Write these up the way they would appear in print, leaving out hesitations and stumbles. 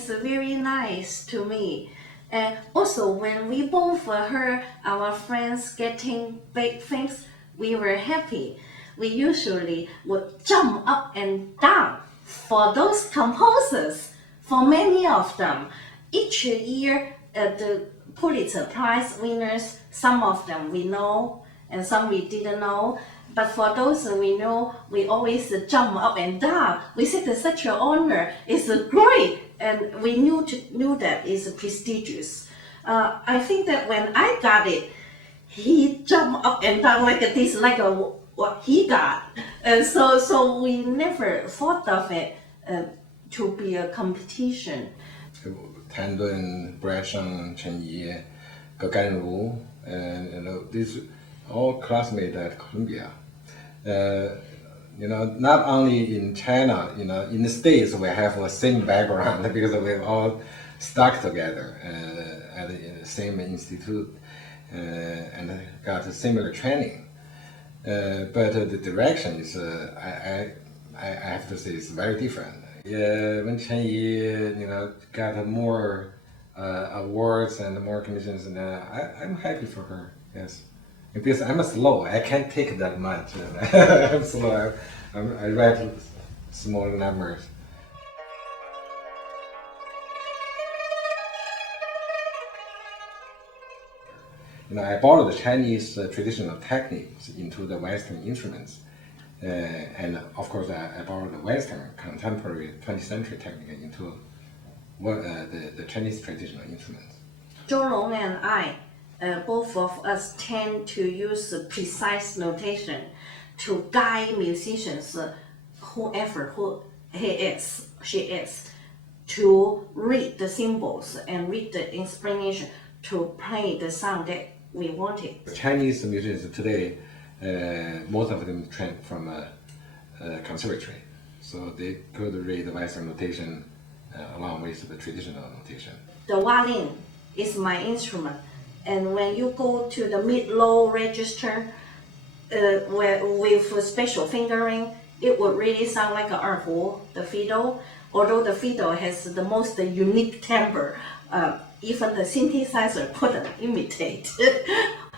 is very nice to me. And also, when we both heard our friends getting big things, we were happy. We usually would jump up and down. For those composers, for many of them, each year the Pulitzer Prize winners, some of them we know and some we didn't know. But for those we know, we always jump up and down. We said it's such an honor. It's great, and we knew that it's prestigious. I think that when I got it, he jumped up and down like this, like what he got. And so we never thought of it to be a competition. 谭盾, Brashon, Chen, Ganru, and these all classmates at Columbia. Not only in China, in the States we have the same background because we all stuck together at the same institute and got a similar training. But the direction is, I have to say, it's very different. When Chen got more awards and more commissions, and I'm happy for her. Yes. Because I'm slow, I can't take that much. I'm slow. I write small numbers. I borrowed the Chinese traditional techniques into the Western instruments, and of course I borrowed the Western contemporary 20th century technique into the Chinese traditional instruments. Zhou and I. Both of us tend to use precise notation to guide musicians, whoever she is, to read the symbols and read the explanation to play the sound that we wanted. Chinese musicians today, most of them trained from a conservatory, so they could read the Western notation along with the traditional notation. The violin is my instrument. And when you go to the mid-low register with special fingering, it would really sound like an erhu, the fiddle. Although the fiddle has the most unique timbre, even the synthesizer couldn't imitate.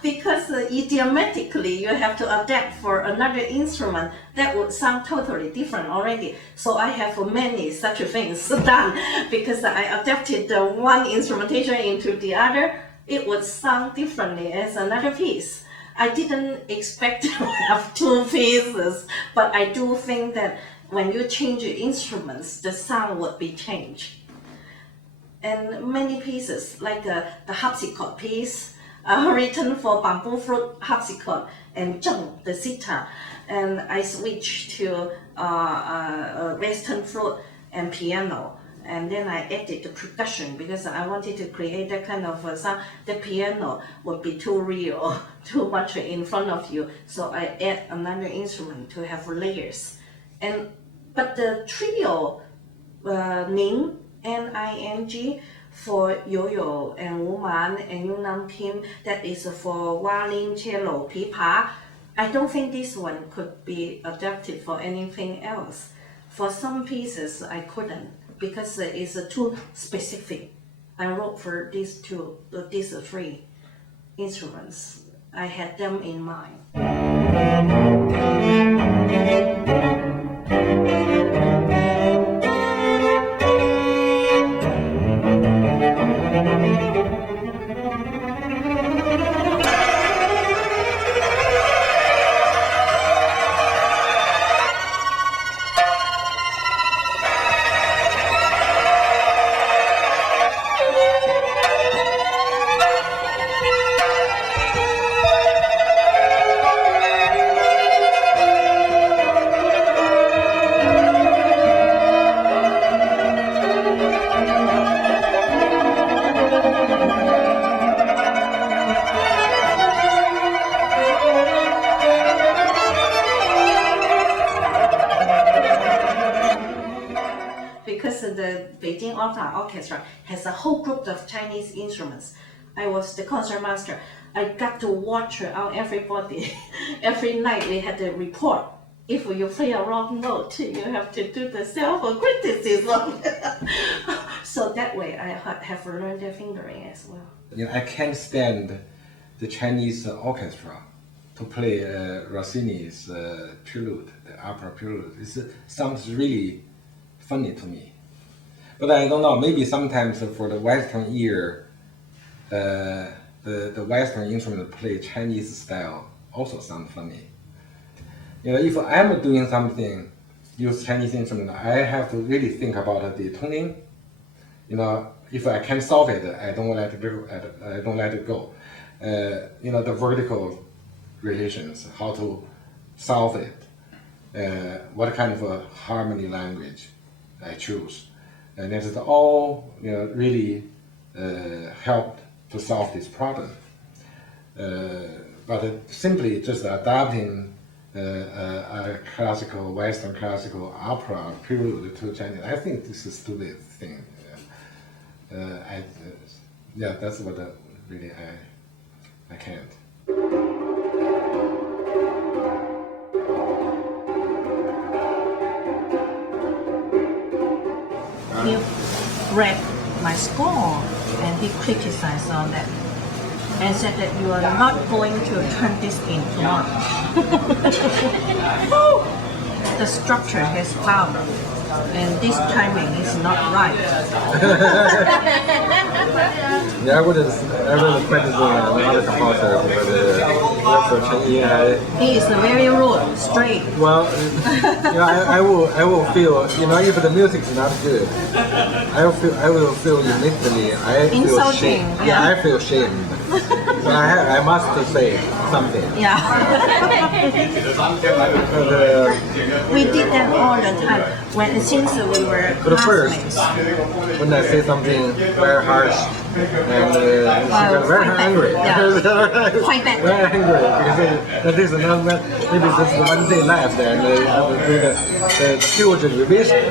Because idiomatically you have to adapt for another instrument that would sound totally different already. So I have many such things done because I adapted the one instrumentation into the other. It would sound differently as another piece. I didn't expect to have two pieces, but I do think that when you change instruments, the sound would be changed. And many pieces, like the harpsichord piece, written for bamboo flute harpsichord, and Zhou, the sitar, and I switched to Western flute and piano. And then I added the percussion because I wanted to create that kind of sound. The piano would be too real, too much in front of you. So I add another instrument to have layers. But the trio, Ning, N-I-N-G, for Yo-Yo and Wu-Man and Yunnan Kim, that is for violin, cello, pipa. I don't think this one could be adapted for anything else. For some pieces, I couldn't, because it's too specific. I wrote for these three instruments. I had them in mind. Because the Beijing Opera Orchestra has a whole group of Chinese instruments. I was the concertmaster. I got to watch out everybody. Every night we had a report if you play a wrong note, you have to do the self-criticism. So that way I have learned the fingering as well. I can't stand the Chinese orchestra to play Rossini's prelude, the opera prelude. It sounds really funny to me. But I don't know, maybe sometimes for the Western ear, the Western instrument play Chinese style also sound funny. If I'm doing something, use Chinese instrument, I have to really think about the tuning. If I can solve it, I don't let it go. I don't let it go. The vertical relations, how to solve it, what kind of a harmony language I choose, and that is all really helped to solve this problem. But simply just adapting a Western classical opera prelude to Chinese, I think this is a stupid thing. That's what really I can't. He read my score and he criticized on that and said that you are not going to turn this in tomorrow. The structure has power and this timing is not right. Yeah, I would credit another composer, but for Chen Yi, He is very rude, straight. well, I will feel, if the music is not good, I will feel immediately. I feel Insulting, shame. yeah. I feel shame. So I must say something. Yeah. We did that all the time since we were But first, classmates. when I say something very harsh and she got very quite bad. angry. Yeah. Quite bad. Very angry because that is another maybe this is the one day left and the children revision.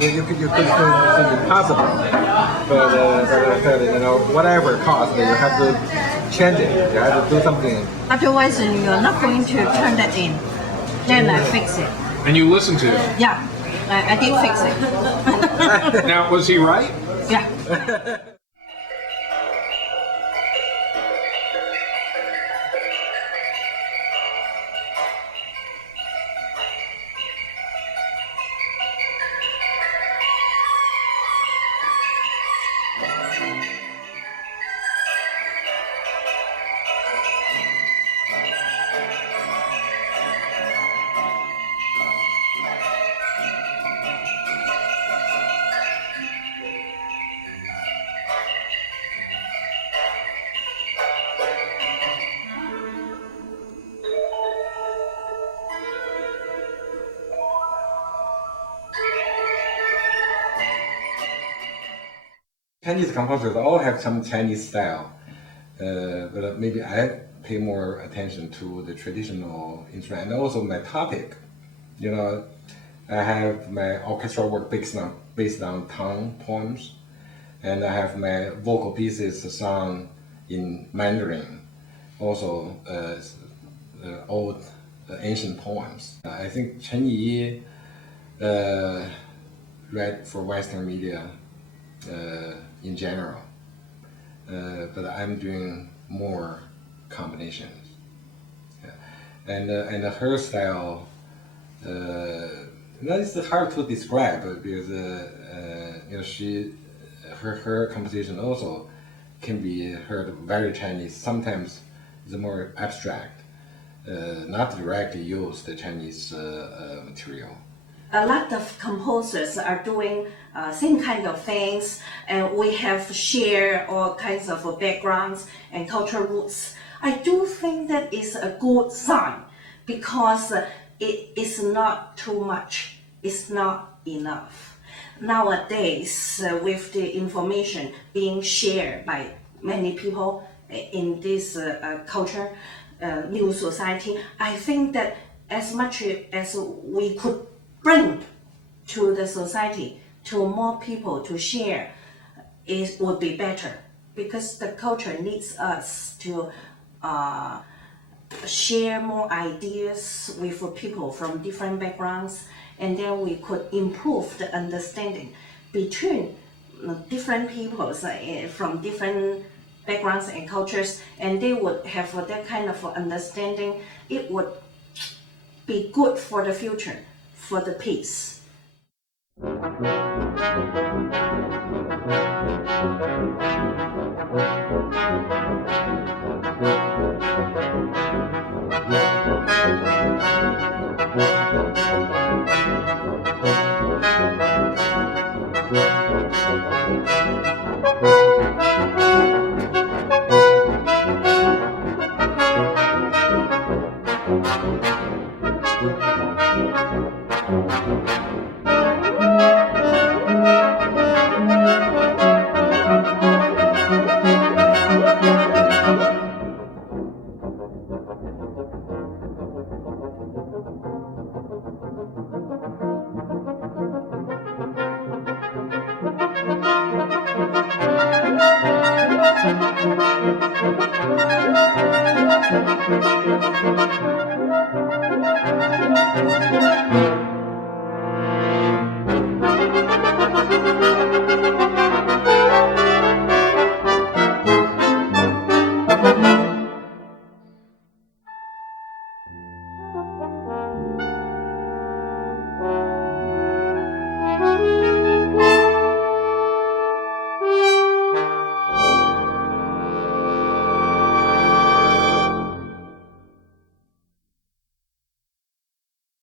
You could think it's impossible, but whatever it costs, you have to change it. You have to do something. Otherwise, you're not going to turn that in. Then I fix it. And you listened to it. Yeah, I did fix it. Now, was he right? Yeah. Chinese composers all have some Chinese style, but maybe I pay more attention to the traditional instrument and also my topic. I have my orchestral work based on Tang poems, and I have my vocal pieces sung in Mandarin, also old ancient poems. I think Chen Yi read for Western media in general, but I'm doing more combinations. Yeah. And her style, that is hard to describe because her composition also can be heard very Chinese. Sometimes it's more abstract, not directly use the Chinese material. A lot of composers are doing same kind of things, and we have shared all kinds of backgrounds and cultural roots. I do think that is a good sign because it is not too much, it's not enough. Nowadays, with the information being shared by many people in this culture, new society, I think that as much as we could bring to the society, to more people to share, it would be better because the culture needs us to share more ideas with people from different backgrounds, and then we could improve the understanding between different people from different backgrounds and cultures, and they would have that kind of understanding. It would be good for the future, for the peace.